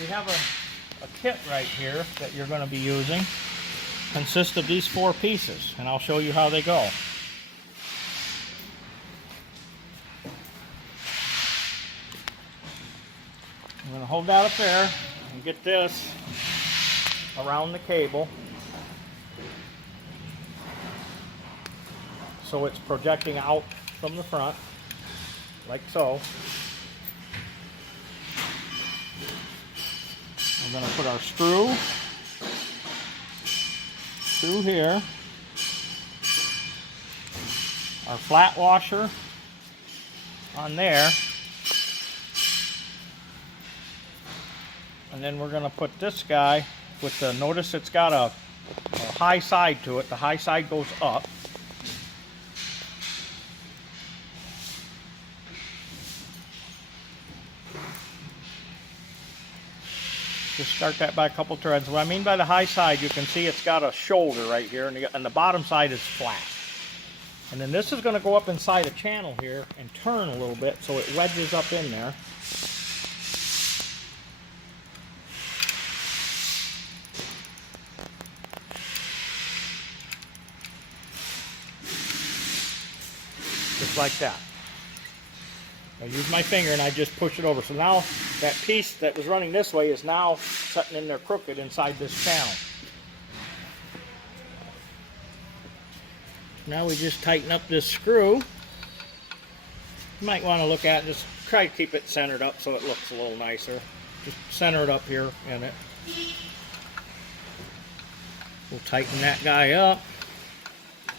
we have a kit right here that you're going to be using. Consists of these 4 pieces, and I'll show you how they go. I'm going to hold that up there and get this around the cable so it's projecting out from the front, like so. We're going to put our screw through here, our flat washer on there, and then we're going to put this guy with the, notice it's got a high side to it. The high side goes up. Just start that by a couple threads. What I mean by the high side, you can see it's got a shoulder right here, and the bottom side is flat. And then this is going to go up inside a channel here and turn a little bit so it wedges up in there. Just like that. I use my finger and I just push it over. So now that piece that was running this way is now sitting in there crooked inside this channel. Now we just tighten up this screw. You might want to look at it, just try to keep it centered up so it looks a little nicer. Just center it up here in it. We'll tighten that guy up.